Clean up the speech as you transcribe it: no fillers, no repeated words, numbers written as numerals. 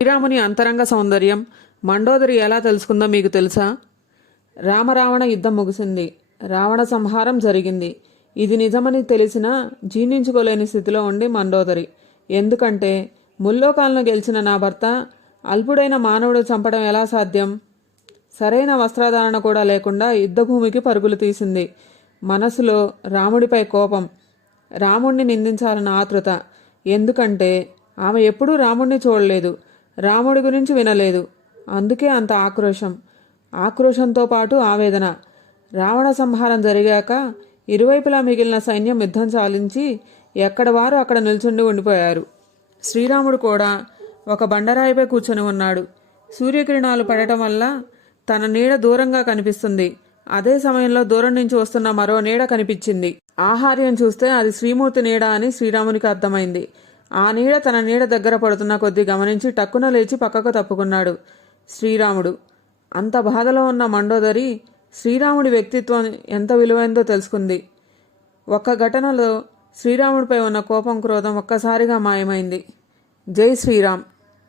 శ్రీరాముని అంతరంగ సౌందర్యం మండోదరి ఎలా తెలుసుకుందో మీకు తెలుసా? రామరావణ యుద్ధం ముగిసింది. రావణ సంహారం జరిగింది. ఇది నిజమని తెలిసినా జీర్ణించుకోలేని స్థితిలో ఉండి మండోదరి. ఎందుకంటే ముల్లోకాలను గెలిచిన నా భర్త అల్పుడైన మానవుడు చంపడం ఎలా సాధ్యం? సరైన వస్త్రధారణ కూడా లేకుండా యుద్ధభూమికి పరుగులు తీసింది. మనసులో రాముడిపై కోపం, రాముణ్ణి నిందించాలన్న ఆతృత. ఎందుకంటే ఆమె ఎప్పుడూ రాముణ్ణి చూడలేదు, రాముడి గురించి వినలేదు. అందుకే అంత ఆక్రోశం. ఆక్రోశంతో పాటు ఆవేదన. రావణ సంహారం జరిగాక ఇరువైపులా మిగిలిన సైన్యం యుద్ధం చాలించి ఎక్కడ వారు అక్కడ నిల్చుండి ఉండిపోయారు. శ్రీరాముడు కూడా ఒక బండరాయిపై కూర్చొని ఉన్నాడు. సూర్యకిరణాలు పడటం వల్ల తన నీడ దూరంగా కనిపిస్తుంది. అదే సమయంలో దూరం నుంచి వస్తున్న మరో నీడ కనిపించింది. ఆహార్యం చూస్తే అది శ్రీమూర్తి నీడ అని శ్రీరామునికి అర్థమైంది. ఆ నీడ తన నీడ దగ్గర పడుతున్న కొద్దీ గమనించి టక్కున లేచి పక్కకు తప్పుకున్నాడు శ్రీరాముడు. అంత బాధలో ఉన్న మండోదరి శ్రీరాముడి వ్యక్తిత్వం ఎంత విలువైందో తెలుసుకుంది. ఒక్క ఘటనలో శ్రీరాముడిపై ఉన్న కోపం, క్రోధం ఒక్కసారిగా మాయమైంది. జై శ్రీరామ్.